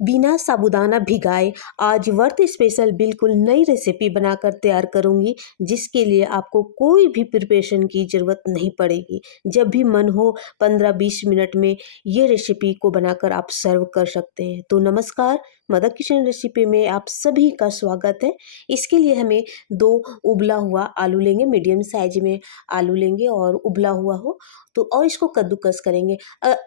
बिना साबूदाना भिगाए आज व्रत स्पेशल बिल्कुल नई रेसिपी बनाकर तैयार करूंगी, जिसके लिए आपको कोई भी प्रिपरेशन की ज़रूरत नहीं पड़ेगी। जब भी मन हो 15-20 मिनट में ये रेसिपी को बनाकर आप सर्व कर सकते हैं। तो नमस्कार, मदर किचन रेसिपी में आप सभी का स्वागत है। इसके लिए हमें 2 उबला हुआ आलू लेंगे, मीडियम साइज में आलू लेंगे और उबला हुआ हो तो, और इसको कद्दूकस करेंगे।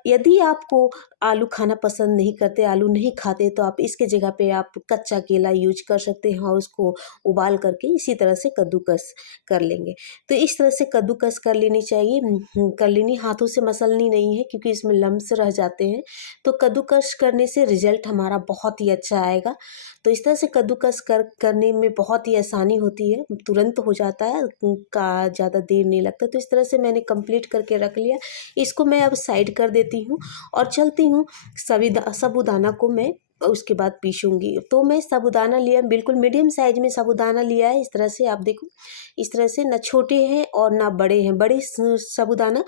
यदि आपको आलू खाना पसंद नहीं करते, आलू नहीं खाते, तो आप इसके जगह पे आप कच्चा केला यूज कर सकते हैं और उसको उबाल करके इसी तरह से कद्दूकस कर लेंगे। तो इस तरह से कद्दूकस कर लेनी चाहिए, कर लेनी, हाथों से मसलनी नहीं है क्योंकि इसमें लम्स रह जाते हैं। तो कद्दूकस करने से रिजल्ट हमारा बहुत ही अच्छा आएगा। तो इस तरह से कद्दूकस करने में बहुत ही आसानी होती है, तुरंत हो जाता है, का ज़्यादा देर नहीं लगता। तो इस तरह से मैंने कंप्लीट करके रख लिया। इसको मैं अब साइड कर देती हूँ और चलती हूँ साबूदाना को मैं उसके बाद पीसूँगी। तो मैं साबूदाना लिया, बिल्कुल मीडियम साइज़ में साबूदाना लिया है। इस तरह से आप देखो, इस तरह से ना छोटे हैं और ना बड़े हैं। बड़े साबूदाना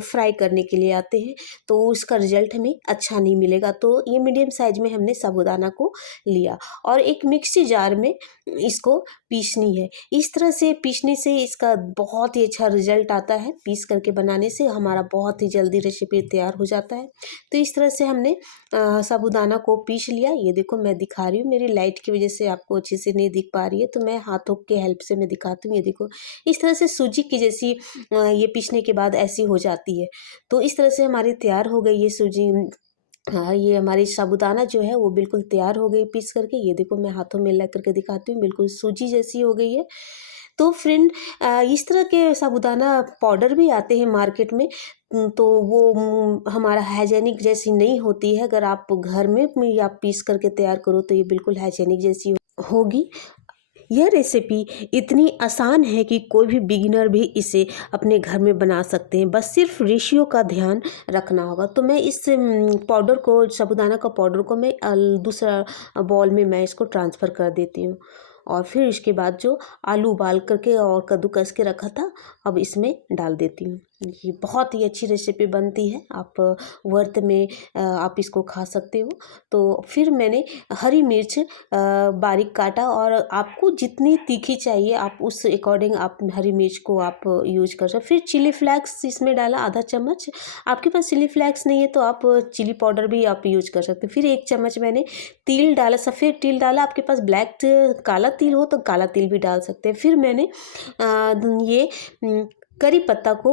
फ्राई करने के लिए आते हैं, तो उसका रिजल्ट हमें अच्छा नहीं मिलेगा। तो ये मीडियम साइज़ में हमने साबूदाना को लिया और एक मिक्सी जार में इसको पीसनी है। इस तरह से पीसने से इसका बहुत ही अच्छा रिजल्ट आता है। पीस करके बनाने से हमारा बहुत ही जल्दी रेसिपी तैयार हो जाता है। तो इस तरह से हमने साबूदाना को पीस लिया। ये देखो मैं दिखा रही हूँ, मेरी लाइट की वजह से आपको अच्छे से नहीं दिख पा रही है, तो मैं हाथों के हेल्प से मैं दिखाती हूँ। ये देखो इस तरह से सूजी की जैसी ये पीसने के बाद ऐसी हो जाती है। तो इस तरह से हमारी तैयार हो गई ये सूजी। हाँ, ये हमारी साबूदाना जो है वो बिल्कुल तैयार हो गई पीस करके। ये देखो मैं हाथों में लग करके दिखाती हूँ, बिल्कुल सूजी जैसी हो गई है। तो फ्रेंड, इस तरह के साबूदाना पाउडर भी आते हैं मार्केट में। तो वो हमारा हाइजेनिक जैसी नहीं होती है। अगर आप घर में या पीस करके तैयार करो तो ये बिल्कुल हाइजेनिक जैसी होगी। यह रेसिपी इतनी आसान है कि कोई भी बिगिनर भी इसे अपने घर में बना सकते हैं, बस सिर्फ रेशियो का ध्यान रखना होगा। तो मैं इस पाउडर को, साबूदाना का पाउडर को मैं दूसरा बॉल में मैं इसको ट्रांसफ़र कर देती हूँ। और फिर इसके बाद जो आलू उबाल करके और कद्दूकस के रखा था, अब इसमें डाल देती हूँ। ये बहुत ही अच्छी रेसिपी बनती है, आप व्रत में आप इसको खा सकते हो। तो फिर मैंने हरी मिर्च बारीक काटा, और आपको जितनी तीखी चाहिए आप उस अकॉर्डिंग आप हरी मिर्च को आप यूज कर सकते। फिर चिली फ्लेक्स इसमें डाला आधा चम्मच। आपके पास चिली फ्लेक्स नहीं है तो आप चिली पाउडर भी आप यूज कर सकते हैं। फिर 1 चम्मच मैंने तिल डाला, सफ़ेद तिल डाला। आपके पास ब्लैक काला तिल हो तो काला तिल भी डाल सकते हैं। फिर मैंने ये करी पत्ता को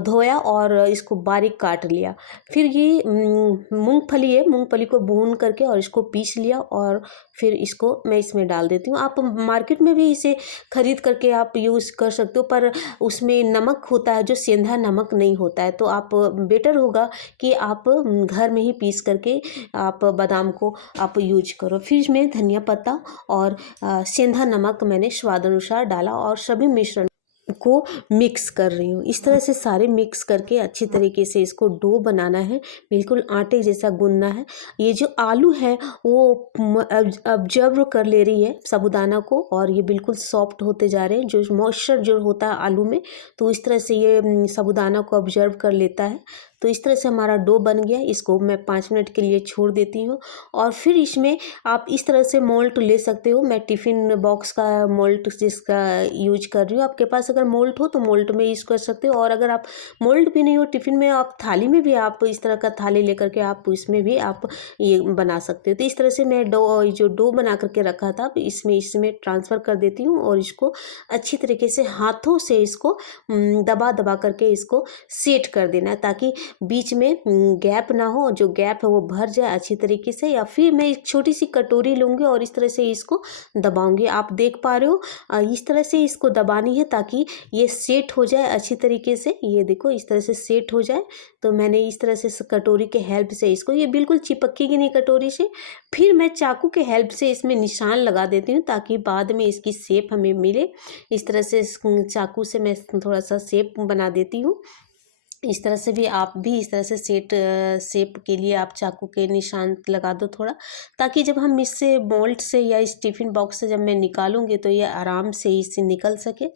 धोया और इसको बारीक काट लिया। फिर ये मूंगफली है, मूंगफली को भून करके और इसको पीस लिया और फिर इसको मैं इसमें डाल देती हूँ। आप मार्केट में भी इसे खरीद करके आप यूज़ कर सकते हो, पर उसमें नमक होता है जो सेंधा नमक नहीं होता है। तो आप बेटर होगा कि आप घर में ही पीस करके आप बादाम को आप यूज करो। फिर इसमें धनिया पत्ता और सेंधा नमक मैंने स्वाद अनुसार डाला और सभी मिश्रण को मिक्स कर रही हूँ। इस तरह से सारे मिक्स करके अच्छी तरीके से इसको डो बनाना है, बिल्कुल आटे जैसा गूंदना है। ये जो आलू है वो ऑब्जर्व कर ले रही है साबूदाना को, और ये बिल्कुल सॉफ्ट होते जा रहे हैं। जो मॉइस्चर जो होता है आलू में, तो इस तरह से ये साबूदाना को ऑब्जर्व कर लेता है। तो इस तरह से हमारा डो बन गया। इसको मैं 5 मिनट के लिए छोड़ देती हूँ और फिर इसमें आप इस तरह से मोल्ड ले सकते हो। मैं टिफ़िन बॉक्स का मोल्ड जिसका यूज कर रही हूँ, आपके पास अगर मोल्ड हो तो मोल्ड में यूज़ कर सकते हो, और अगर आप मोल्ड भी नहीं हो टिफ़िन में, आप थाली में भी आप इस तरह का थाली लेकर के आप इसमें भी आप ये बना सकते हो। तो इस तरह से मैं जो डो बना करके रखा था इसमें ट्रांसफ़र कर देती हूँ और इसको अच्छी तरीके से हाथों से इसको दबा दबा करके इसको सेट कर देना है, ताकि बीच में गैप ना हो। जो गैप है वो भर जाए अच्छी तरीके से। या फिर मैं एक छोटी सी कटोरी लूँगी और इस तरह से इसको दबाऊंगी। आप देख पा रहे हो, इस तरह से इसको दबानी है ताकि ये सेट हो जाए अच्छी तरीके से। ये देखो इस तरह से सेट हो जाए। तो मैंने इस तरह से कटोरी के हेल्प से इसको, ये बिल्कुल चिपकेगी नहीं कटोरी से। फिर मैं चाकू के हेल्प से इसमें निशान लगा देती हूँ ताकि बाद में इसकी शेप हमें मिले। इस तरह से चाकू से मैं थोड़ा सा शेप बना देती हूँ। इस तरह से भी आप भी इस तरह से शेप के लिए आप चाकू के निशान लगा दो थोड़ा, ताकि जब हम इससे मोल्ड से या इस टिफ़िन बॉक्स से जब मैं निकालूंगी तो ये आराम से इससे निकल सके।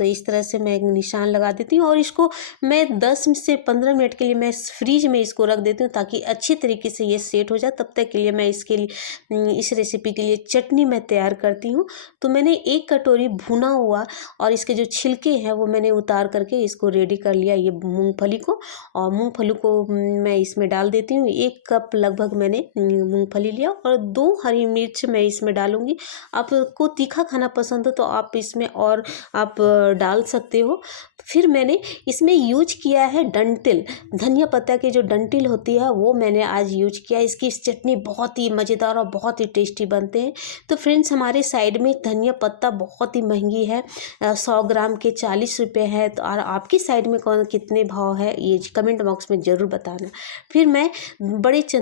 तो इस तरह से मैं एक निशान लगा देती हूँ और इसको मैं 10 से 15 मिनट के लिए मैं फ्रीज में इसको रख देती हूँ ताकि अच्छी तरीके से ये सेट हो जाए। तब तक के लिए मैं इसके लिए इस रेसिपी के लिए चटनी मैं तैयार करती हूँ। तो मैंने 1 कटोरी भुना हुआ और इसके जो छिलके हैं वो मैंने उतार करके इसको रेडी कर लिया, ये मूँगफली को। और मूँगफली को मैं इसमें डाल देती हूँ। 1 कप लगभग मैंने मूँगफली लिया और 2 हरी मिर्च मैं इसमें डालूँगी। आपको तीखा खाना पसंद हो तो आप इसमें और आप डाल सकते हो। फिर मैंने इसमें यूज किया है डंठल, धनिया पत्ता की जो डंठल होती है वो मैंने आज यूज किया। इसकी चटनी बहुत ही मज़ेदार और बहुत ही टेस्टी बनते हैं। तो फ्रेंड्स, हमारे साइड में धनिया पत्ता बहुत ही महंगी है, 100 ग्राम के 40 रुपये है। तो और आपकी साइड में कौन कितने भाव है ये कमेंट बॉक्स में ज़रूर बताना। फिर मैं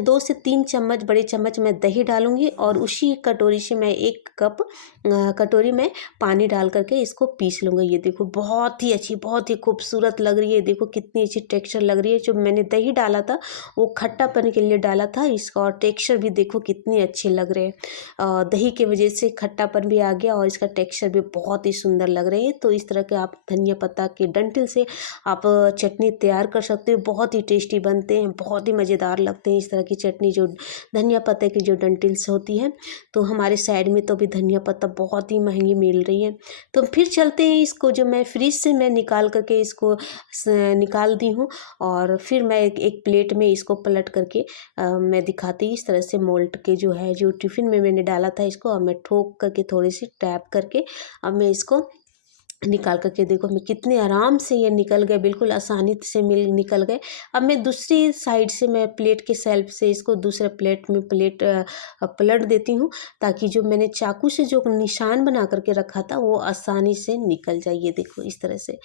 2 से 3 चम्मच बड़े चम्मच मैं दही डालूँगी और उसी कटोरी से मैं 1 कप कटोरी में पानी डाल करके इसको पीस लूँगी। ये देखो बहुत ही अच्छी, बहुत ही खूबसूरत लग रही है। देखो कितनी अच्छी टेक्सचर लग रही है। जो मैंने दही डाला था वो खट्टापन के लिए डाला था, इसका और टेक्सचर भी देखो कितने अच्छे लग रहे हैं। दही की वजह से खट्टापन भी आ गया और इसका टेक्सचर भी बहुत ही सुंदर लग रहे हैं। तो इस तरह के आप धनिया पत्ता के डंठल से आप चटनी तैयार कर सकते हो। बहुत ही टेस्टी बनते हैं, बहुत ही मज़ेदार लगते हैं इस तरह की चटनी जो धनिया पत्ते की जो डंठल्स होती है। तो हमारे साइड में तो अभी धनिया पत्ता बहुत ही महंगी मिल रही है। तो फिर चलते हैं, इसको जो मैं फ्रिज से मैं निकाल करके इसको निकाल दी हूँ और फिर मैं एक प्लेट में इसको पलट करके मैं दिखाती इस तरह से मोल्ड के जो है जो टिफ़िन में मैंने डाला था इसको अब मैं ठोक करके थोड़ी सी टैप करके अब मैं इसको निकाल करके देखो मैं कितने आराम से ये निकल गए, बिल्कुल आसानी से निकल गए। अब मैं दूसरी साइड से मैं प्लेट के सेल्फ से इसको दूसरे प्लेट में पलट देती हूँ ताकि जो मैंने चाकू से जो निशान बना करके रखा था वो आसानी से निकल जाए। ये देखो इस तरह से।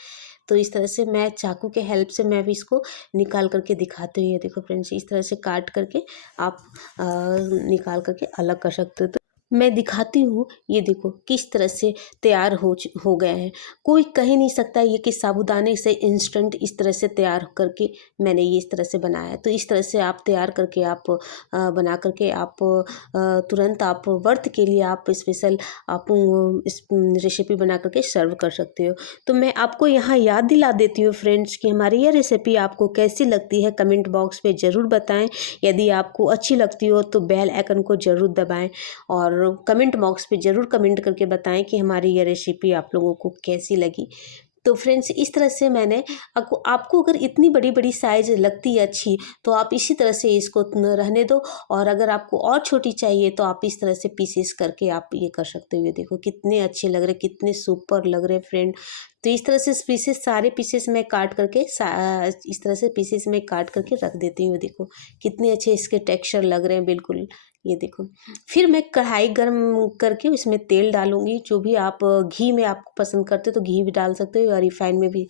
तो इस तरह से मैं चाकू के हेल्प से मैं भी इसको निकाल करके दिखाती हूँ। ये देखो फ्रेंड्स, इस तरह से काट करके आप निकाल करके अलग कर सकते हो। तो मैं दिखाती हूँ, ये देखो किस तरह से तैयार हो गए हैं। कोई कह ही नहीं सकता ये कि साबूदाने से इंस्टेंट इस तरह से तैयार करके मैंने ये इस तरह से बनाया है। तो इस तरह से आप तैयार करके आप बना करके आप तुरंत आप व्रत के लिए आप स्पेशल आप इस रेसिपी बना करके सर्व कर सकते हो। तो मैं आपको यहाँ याद दिला देती हूँ फ्रेंड्स कि हमारी यह रेसिपी आपको कैसी लगती है, कमेंट बॉक्स पे ज़रूर बताएं। यदि आपको अच्छी लगती हो तो बेल आइकन को ज़रूर दबाएं और कमेंट बॉक्स पे ज़रूर कमेंट करके बताएं कि हमारी यह रेसिपी आप लोगों को कैसी लगी। तो फ्रेंड्स, इस तरह से मैंने आपको अगर इतनी बड़ी बड़ी साइज़ लगती है अच्छी तो आप इसी तरह से इसको रहने दो और अगर आपको और छोटी चाहिए तो आप इस तरह से पीसेस करके आप ये कर सकते हो। ये देखो कितने अच्छे लग रहे, कितने सुपर लग रहे फ्रेंड। तो इस तरह से पीसेस सारे पीसेस मैं काट करके इस तरह से पीसेस में काट करके रख देती हूँ। देखो कितने अच्छे इसके टेक्सचर लग रहे हैं बिल्कुल। ये देखो फिर मैं कढ़ाई गर्म करके उसमें तेल डालूंगी। जो भी आप घी में आप पसंद करते हो तो घी भी डाल सकते हो या रिफाइंड में भी।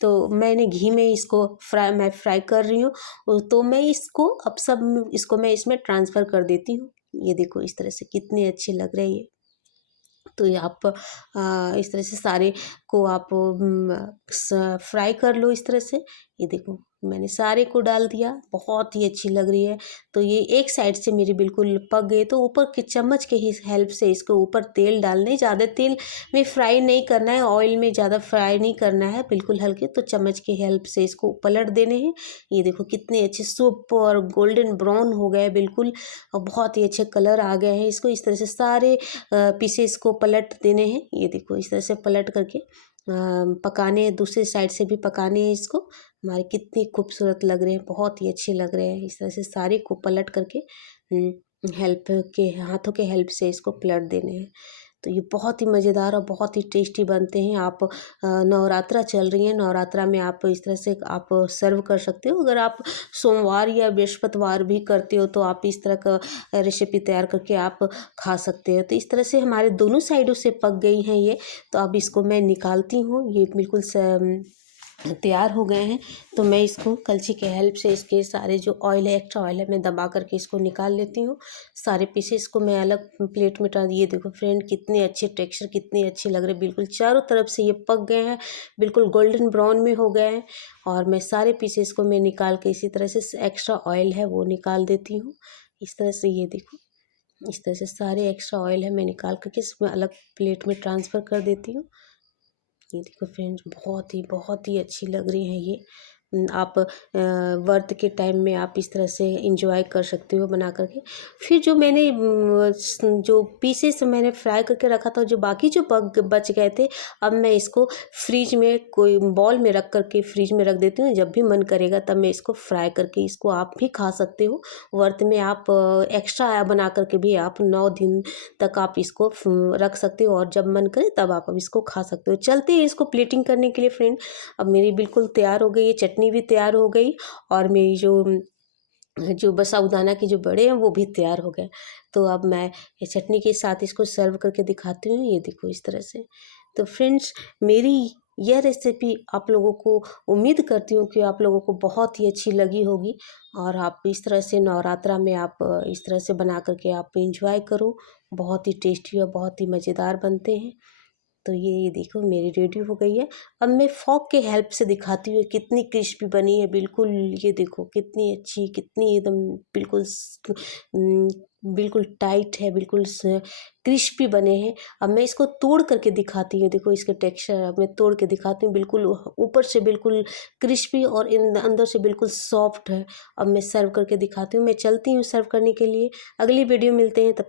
तो मैंने घी में इसको फ्राई कर रही हूँ। तो मैं इसको अब सब इसको मैं इसमें ट्रांसफ़र कर देती हूँ। ये देखो इस तरह से कितने अच्छे लग रहे हैं ये। तो ये आप इस तरह से सारे को आप फ्राई कर लो इस तरह से। ये देखो मैंने सारे को डाल दिया, बहुत ही अच्छी लग रही है। तो ये एक साइड से मेरी बिल्कुल पक गई। तो ऊपर के चम्मच के ही हेल्प से इसको ऊपर तेल डालने, ज़्यादा तेल में फ्राई नहीं करना है, ऑयल में ज़्यादा फ्राई नहीं करना है, बिल्कुल हल्के। तो चम्मच के हेल्प से इसको पलट देने हैं। ये देखो कितने अच्छे सूप और गोल्डन ब्राउन हो गए बिल्कुल और बहुत ही अच्छे कलर आ गए हैं। इसको इस तरह से सारे पीसेस को पलट देने हैं। ये देखो इस तरह से पलट करके पकाने, दूसरे साइड से भी पकाने हैं इसको। हमारे कितने खूबसूरत लग रहे हैं, बहुत ही अच्छे लग रहे हैं। इस तरह से सारे को पलट करके हेल्प के हाथों के हेल्प से इसको पलट देने हैं। तो ये बहुत ही मज़ेदार और बहुत ही टेस्टी बनते हैं। आप नवरात्रा चल रही है, नवरात्रा में आप इस तरह से आप सर्व कर सकते हो। अगर आप सोमवार या बृहस्पतिवार भी करते हो तो आप इस तरह का रेसिपी तैयार करके आप खा सकते हो। तो इस तरह से हमारे दोनों साइडों से पक गई हैं ये। तो अब इसको मैं निकालती हूँ। ये बिल्कुल तैयार हो गए हैं। तो मैं इसको कलछी के हेल्प से इसके सारे जो ऑयल है, एक्स्ट्रा ऑयल है, मैं दबा करके इसको निकाल लेती हूँ। सारे पीसेस को मैं अलग प्लेट में डाल। ये देखो फ्रेंड कितने अच्छे टेक्सचर, कितने अच्छे लग रहे हैं। बिल्कुल चारों तरफ से ये पक गए हैं, बिल्कुल गोल्डन ब्राउन में हो गए हैं। और मैं सारे पीसेस को मैं निकाल के इसी तरह से एक्स्ट्रा ऑयल है वो निकाल देती हूँ। इस तरह से ये देखो इस तरह से सारे एक्स्ट्रा ऑयल है मैं निकाल करके इसमें अलग प्लेट में ट्रांसफ़र कर देती हूँ। ये देखो फ्रेंड्स, बहुत ही अच्छी लग रही हैं ये। आप व्रत के टाइम में आप इस तरह से इंजॉय कर सकते हो बना करके। फिर जो मैंने जो पीसेस मैंने फ्राई करके रखा था, जो बाकी जो बच गए थे, अब मैं इसको फ्रिज में कोई बॉल में रख करके फ्रिज में रख देती हूँ। जब भी मन करेगा तब मैं इसको फ्राई करके इसको आप भी खा सकते हो। व्रत में आप एक्स्ट्रा बना करके भी आप 9 दिन तक आप इसको रख सकते हो, और जब मन करे तब आप अब इसको खा सकते हो। चलते हैं इसको प्लेटिंग करने के लिए फ्रेंड। अब मेरी बिल्कुल तैयार हो गई है, चटनी भी तैयार हो गई, और मेरी जो बस साबूदाना के जो बड़े हैं वो भी तैयार हो गए। तो अब मैं ये चटनी के साथ इसको सर्व करके दिखाती हूँ। ये देखो इस तरह से। तो फ्रेंड्स, मेरी यह रेसिपी आप लोगों को, उम्मीद करती हूँ कि आप लोगों को बहुत ही अच्छी लगी होगी, और आप इस तरह से नवरात्रा में आप इस तरह से बना करके आप इंजॉय करो। बहुत ही टेस्टी और बहुत ही मज़ेदार बनते हैं। तो ये देखो मेरी रेडी हो गई है। अब मैं फ़ोर्क के हेल्प से दिखाती हूँ कितनी क्रिस्पी बनी है बिल्कुल। ये देखो कितनी अच्छी, कितनी एकदम बिल्कुल बिल्कुल टाइट है, बिल्कुल क्रिस्पी बने हैं। अब मैं इसको तोड़ करके दिखाती हूँ। देखो इसके टेक्सचर अब मैं तोड़ के दिखाती हूँ। बिल्कुल ऊपर से बिल्कुल क्रिस्पी और अंदर से बिल्कुल सॉफ्ट है। अब मैं सर्व करके दिखाती हूँ। मैं चलती हूँ सर्व करने के लिए। अगली वीडियो मिलते हैं, तब तक